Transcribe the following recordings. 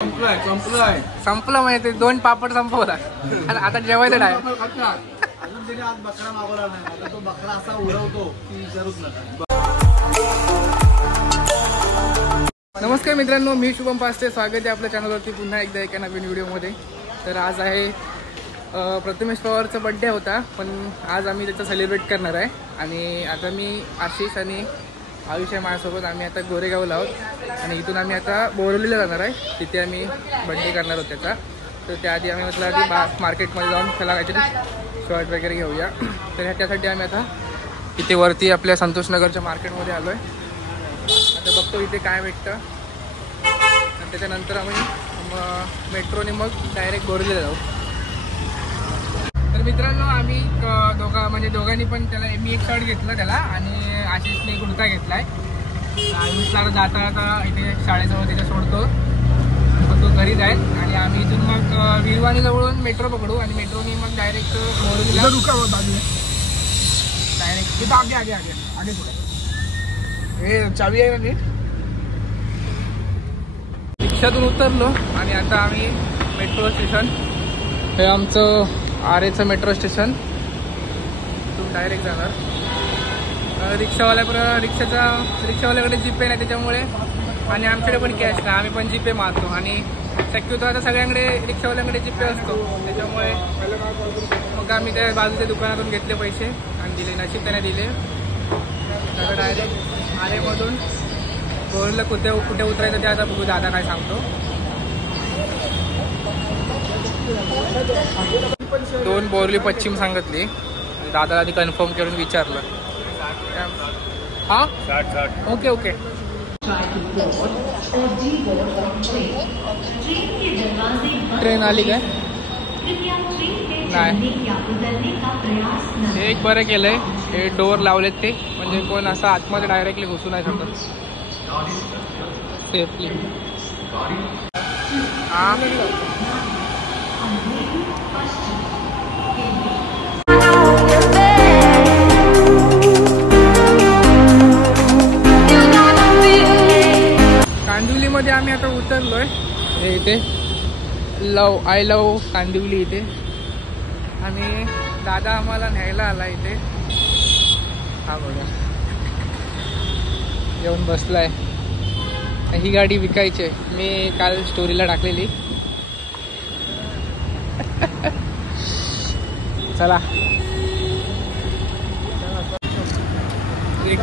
संपलं म्हणजे ते 2 पापड संपवला आणि आता जेवायचं डाय. अजून त्याने आज बकरा मागवला नाही. आता तो बकरा असा उडवतो की विचारूच नका. नमस्कार मित्रांनो, मी शुभम पास्टे. स्वागत आहे आपल्या चॅनलवरती पुन्हा एकदा एका नवीन व्हिडिओमध्ये. तर आज आहे प्रथमेश पवारचा बड्डे होता, पण आज आम्ही त्याचा सेलिब्रेट करणार आहे. आणि आता मी आशिष आणि आयुष आहे माझ्यासोबत. आम्ही आता गोरेगावला आहोत आणि इथून आम्ही आता बोरवलीला जाणार आहे. तिथे आम्ही बड्डे करणार आहोत त्याचा. तर त्याआधी आम्ही म्हटलं आधी मार्केटमध्ये जाऊन त्याला काहीतरी शर्ट वगैरे घेऊया. तर त्यासाठी आम्ही आता इथे वरती आपल्या संतोषनगरच्या मार्केटमध्ये आलो आहे. आता बघतो इथे काय भेटतं आणि त्याच्यानंतर आम्ही मेट्रोने मग डायरेक्ट बोरवलीला जाऊ. तर मित्रांनो, आम्ही दोघांनी पण त्याला मी एक शर्ट घेतलं त्याला आणि आशिषने कुर्ता घेतला आहे. आयुषला जाता आता इथे शाळेजवळ त्याच्या सोडतो, मग तो घरी जाईल आणि आम्ही इथून मग विरवाणी जवळून मेट्रो पकडू आणि मेट्रोने मग डायरेक्ट बोरवलीला डायरेक्ट आगे थोडं. हे चावी आहे ना. रिक्षातून उतरलो आणि आता आम्ही मेट्रो स्टेशन, हे आमचं आरेचं मेट्रो स्टेशन, तिथून डायरेक्ट जाणार. रिक्षावाल्याकडे जीपे नाही त्याच्यामुळे, आणि आमच्याकडे पण कॅश नाही, आम्ही पण जीपे मारतो. आणि शक्यतो आता सगळ्यांकडे रिक्षावाल्यांकडे जीपे असतो, त्याच्यामुळे मग आम्ही त्या बाजूच्या दुकानातून घेतले पैसे आणि दिले. नशीब त्याने दिले. तर डायरेक्ट आरेमधून बोरला कुठे उतरायचं ते आता बघू, दादा काय सांगतो. 2 बोरली पश्चिम सांगितली. दादा आधी कन्फर्म करून विचारलं. हां, ओके. ट्रेन आली काय? नाही. हे एक बरं केलंय, हे डोअर लावलेत ते, म्हणजे कोण असं आतमध्ये डायरेक्टली घुसू नाही शकत सेफली. हां, कांदिवलीमध्ये आम्ही आता उतरलोय. हे इथे आय लव कांदिवली इथे, आणि दादा आम्हाला न्यायला आला इथे. हा बघा, येऊन बसलाय. ही गाडी विकायची आहे, मी काल स्टोरीला टाकलेली. चला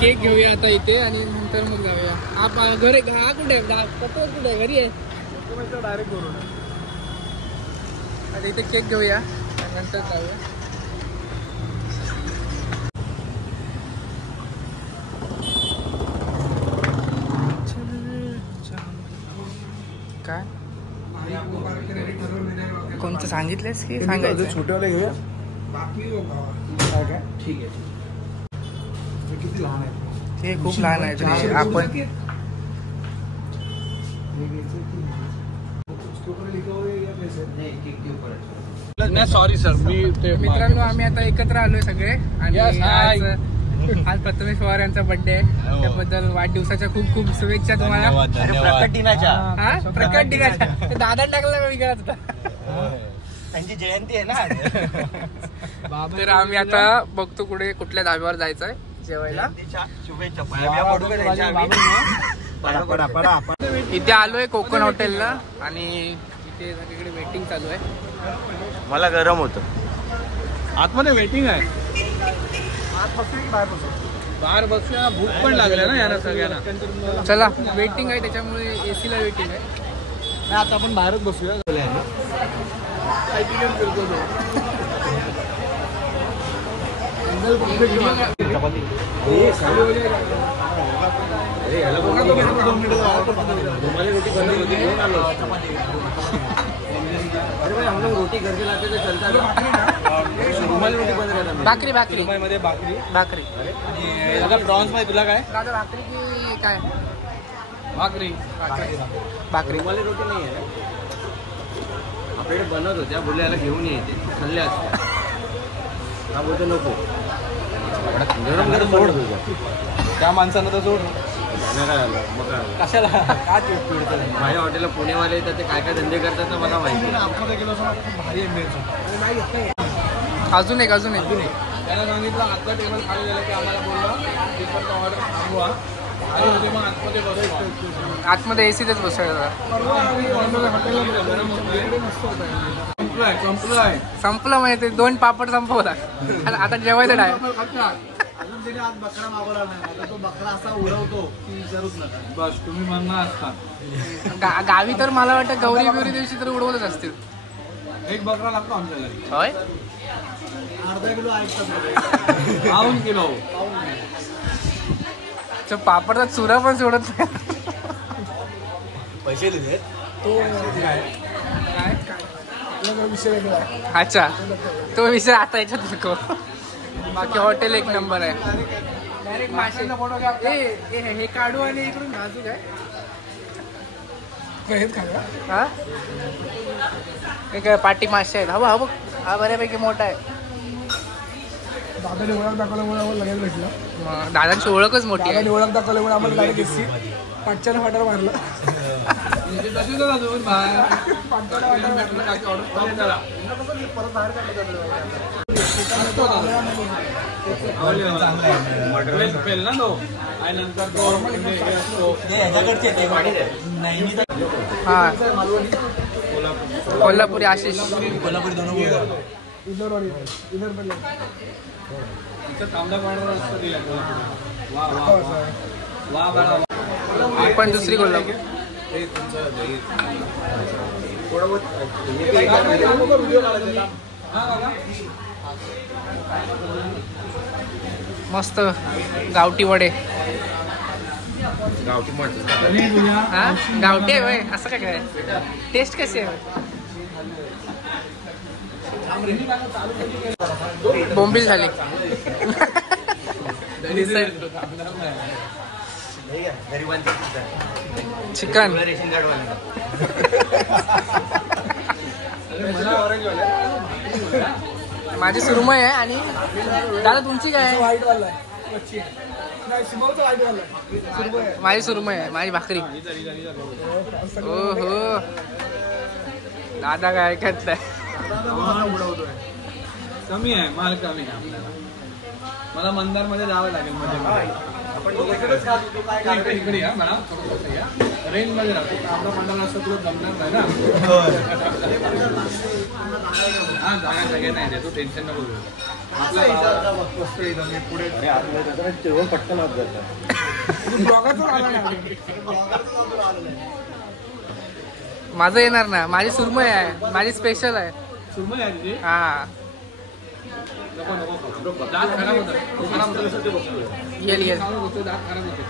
केक घेऊया आता इथे आणि नंतर मग जाऊया. घरी कुठे आहे? घरी आहे डायरेक्ट करून आता इथे केक घेऊया आणि नंतर जाऊया. काय कोणतं सांगितलंस की सांगायचं? छोटेवाले घेऊया. ठीक आहे. किती लहान आहे ते? खूप लहान आहे. आपण सॉरी सर, मित्रांनो आम्ही आता एकत्र आलोय सगळे आणि आज प्रथमेश पवार यांचा बर्थडे आहे. त्याबद्दल वाढदिवसाच्या खूप खूप शुभेच्छा तुम्हाला. प्रकट दिनाच्या. प्रकट दिनाच्या. दादा टाकला वेगळाच होता, त्यांची जयंती आहे ना. तर आम्ही आता बघतो कुठल्या धाब्यावर जायचंय जेवायला. शुभेच्छा. इथे आलोय कोकण हॉटेलला आणि इथे सगळीकडे वेटिंग चालू आहे. मला गरम होतं. आतमध्ये वेटिंग आहे. बाहेर बसूया, भूक पण लागल्या ना यांना सगळ्यांना. चला, वेटिंग आहे त्याच्यामुळे एसीला वेटिंग आहे. आता आपण बाहेरच बसूया. रोटी घर के लाते तो चलता है. रुमाली रोटी बंद करता. भाकरी मध्ये भाकरी. आणि प्रॉन्स मध्ये तुला काय? भाकरी की काय? भाकरी. रुमाली रोटी नाही आहे आपल्याकडे, बनत होत्या. बोलले याला घेऊन येते, खाल्ल्या असत्या. हा बोलतो नको, गरम सोड. त्या माणसानं तर सोड. नाही काय झालं मग काय झालं? कशाला का चिडतो माझ्या हॉटेलला पुणेवाले येतात ते काय काय धंदे करतात ना मला माहिती आहे. अजून एक त्याला सांगितलं आजचा टेबल खाली झाला की आम्हाला बोलला ते पण ऑर्डर थांबवा आणि होते मग आतमध्ये बसवा. आतमध्ये एसीतच बसायला. परवा आम्ही ऑर्डर हॉटेलला गेलो गरम होतं मस्त होतं. संपलाय संपलं माहिती 2 पापड संपवला आता जेवायचं डाय. अजून त्याने आज बकरा मागवला नाही. आता तो बकरा असा उडवतो की विचारूच नका. बस तुम्ही म्हणणार असता गावी तर मला वाटतं गौरी बिवरी दिवशी तर उडवतच असतील. एक बकरा लागतो आमच्या घरी होय अर्धा किलो ऐकतात पाऊन किलो. पापडचा चुरा पण सोडत नाही. पैसे दिले अच्छा तो विषय आता याच्यात नको. बाकी हॉटेल एक नंबर आहे. डायरेक्ट मासे हे काढू आणि इकडून भाजू काय हा हे काय पाटी मासे आहेत. हा बघ हा बऱ्यापैकी मोठा आहे. दादाने ओळख दाखवल्यामुळे आम्हाला लगेच भेटलं. मग दादांची ओळखच मोठी आहे. ओळख दाखवल्यामुळे आम्हाला गाडी घेतली. पाठच्यानं फाटर मारलं. तशीच अजून परत बाहेर काढलं. पेल ना तो आणि नंतर तो हा कोल्हापुरी आशिष तांबडा पांढरा रस्ता दिला वा बाळा. ही पण दुसरी कोल्हापूर. मस्त गावठी वडे. गावठी मटण हा गावठी आहे होय असं काय काय टेस्ट कशी आहे. बोंबील झाली. चिकन रेशन कार्ड माझी सुरमई आहे. आणि दादा तुमची काय आहे. वाईट वाला आहे. माझी सुरमई आहे. माझी भाकरी. हो हो दादा काय ऐकत नाही. कमी आहे माल कमी आहे आपल्याला. मला मंदार मध्ये जावं लागेल मध्ये इकडे या मला रेंज मध्ये राहतो. तांबडा पांढरा असं तुला जमणार नाही ना. हा जागा जागा नाही देतो टेन्शन नको घेऊ. पटकन आत जातात. माझं येणार ना. माझी सुरमई आहे. माझी स्पेशल आहे. सुरमई आहे तुझी. हा नको नको दात खराब होतं. येईल दात खराब होते.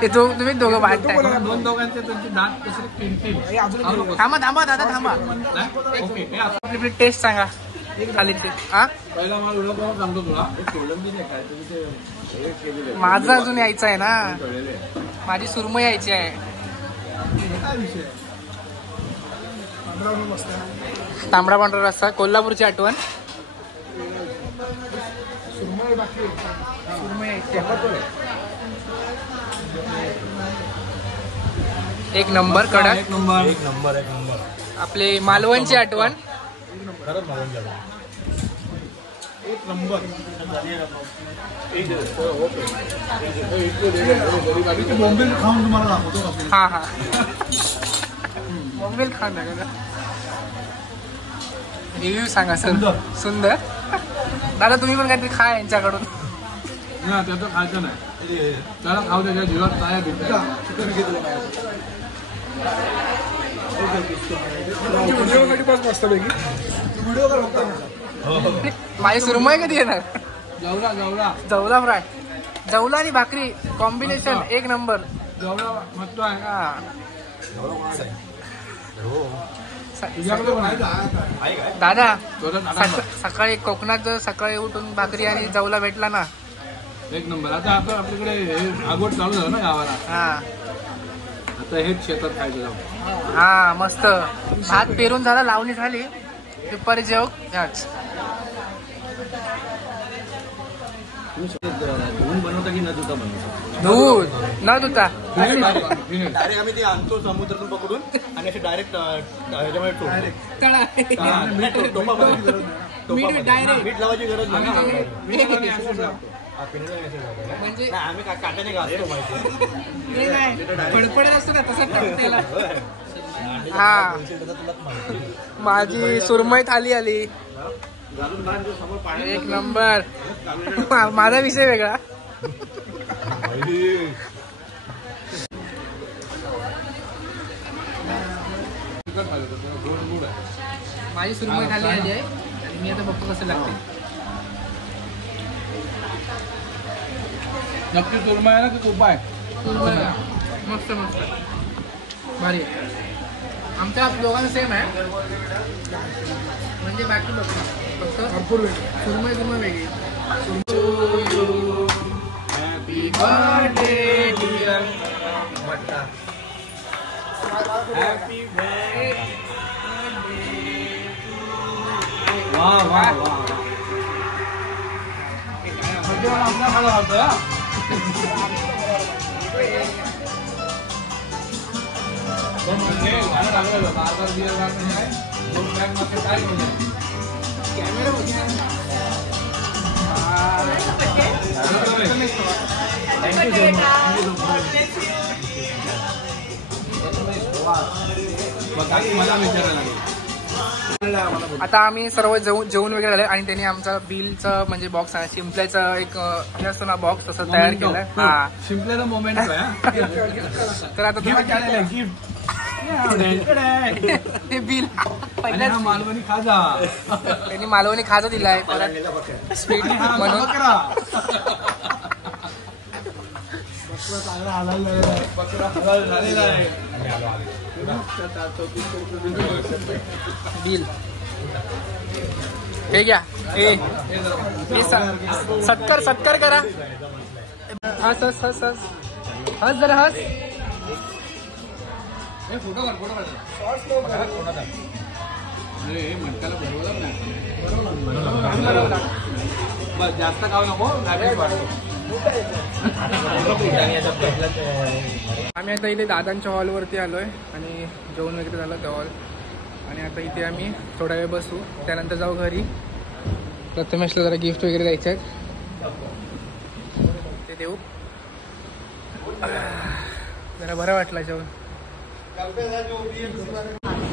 ते तुम्ही दोघं वाटताय. दोघांचे त्यांचे दात कसे किंतील. थांबा दादा थांबा. ओके आपली टेस्ट सांगा खाली ते. हा पहिला माल उडवतो सांगतो तुला. माझं अजून यायचं आहे ना. माझी सुरमई यायची आहे. तांबडा पांढरा रस्सा कोल्हापूरची आठवण. सुरमई यायची एक नंबर कडक. एक नंबर आपले मालवणची आठवण. एक नंबर. बोंबील खाऊन तुम्हाला दाखवतो. हा हा बोंबील खान रिव्ह्यू सांगा सर. सुंदर. दादा तुम्ही पण काहीतरी खा यांच्याकडून. ना त्याचं खायचं नाही. त्याला खाऊ त्याच्या जीवात काय भेटत. माझी सुरमई कधी येणार. जवळा जवला फ्राय. जवला आणि भाकरी कॉम्बिनेशन एक नंबर. जवळा मस्त आहे. हा तुझ्याकडे पण आहे. दादा दादा सकाळी कोकणात सकाळी उठून भाकरी आणि जवला भेटला ना एक नंबर. आता आपण आपल्याकडे हे लागवड चालू झालं ना गावाला. हा आता हेच शेतात खायचं जाऊ. हा मस्त. भात पेरून झाला लावणी झाली. दुपारी जेव धुवून बनवता की न धुता बनवता. दूध न धुता डायरेक्ट आम्ही ते आणतो समुद्रातून पकडून आणि असे डायरेक्ट ह्याच्यामध्ये मीठ लावायची गरज नाही ना. म्हणजे आम्ही काट्याने घालतो माहिती फडफडत असतो ना तसं टाकतेला. हा माझी सुरमई थाली आली एक नंबर. माझा विषय वेगळा. माझी सुरमई खाली आली आहे आणि मी आता बघतो कसं लागते. नक्की सुरमई आहे ना की तूप आहे? मस्त मस्त भारी आहे. आमच्या दोघांना सेम आहे म्हणजे बाकी बघतो फक्त भरपूर सुरमई सुरमई वेगळी. Happy birthday dear happy birthday. वा वा वा. आपला खाला होता आता आम्ही सर्व जेवण वगैरे झालं आणि त्यांनी आमचा बिलचं म्हणजे बॉक्स आहे शिंपल्याचा एक हे असतो ना बॉक्स तसं तयार केलाय. हा शिंपल्याचा मोमेंट तर आता तुम्ही ते बिल पहिल्या मालवणी खाजा त्यांनी मालवणी खाजा दिलाय परत स्वीट म्हणून. बिल हे घ्या. हे सत्कार सत्कार करा. हस हस हस हस हस जरा हस. फोटो काढ फोटो काढ. अरे म्हणताला बरोबर बस जास्त खाऊ नको. आम्ही आता इथे दादांच्या हॉलवरती आलोय आणि जेवण वगैरे झालं त्या हॉल आणि आता इथे आम्ही थोडा वेळ बसू त्यानंतर जाऊ घरी. प्रथमेशला जरा गिफ्ट वगैरे द्यायचे आहेत ते देऊ. जरा बरं वाटलं जेवण.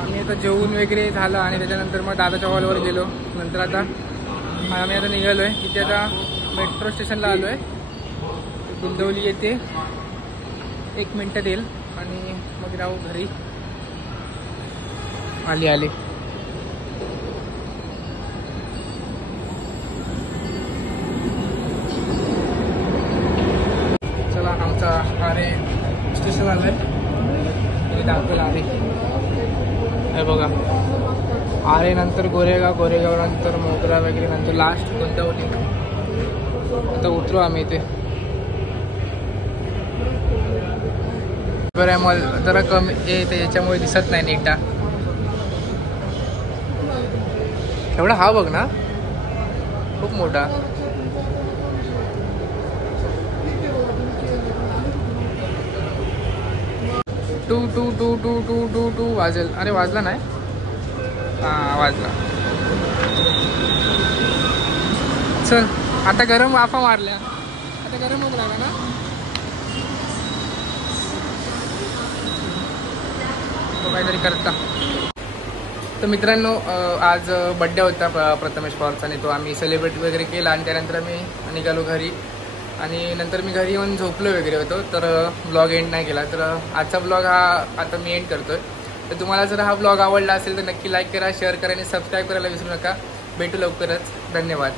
आम्ही आता जेवण वगैरे झालं आणि त्याच्यानंतर मग दादाच्या हॉलवर गेलो. नंतर आता आम्ही आता निघालोय इथे आता मेट्रो स्टेशनला आलोय. गुंदवली येते 1 मिनिटात येईल आणि मग राहू घरी. आली चला आमचा आरे स्टेशन आलंय दाखवलं. आरे हे बघा आरे नंतर गोरेगाव नंतर मोगरा वगैरे नंतर लास्ट गुंदवली. आता उतरू आम्ही इथे. बरं मला जरा कमी येते याच्यामुळे दिसत नाही नीटा. एवढा हा बघ ना खूप मोठा. टू टू टू टू टू टू टू वाजेल. अरे वाजला नाही. हां वाजला. चल आता गरम वाफा मारल्या. आता गरम होत राहिला ना. काहीतरी करता. तर मित्रांनो आज बड्डे होता प्रथमेश पवारचा आणि तो आम्ही सेलिब्रेट वगैरे केला आणि त्यानंतर आम्ही निघालो घरी आणि नंतर मी घरी येऊन झोपलो वगैरे होतो. तर ब्लॉग एंड नाही केला. तर आजचा ब्लॉग हा आता मी एंड करतोय. तर तुम्हाला जर हा ब्लॉग आवडला असेल तर नक्की लाईक करा, शेअर करा आणि सबस्क्राईब करायला विसरू नका. भेटू लवकरच. धन्यवाद.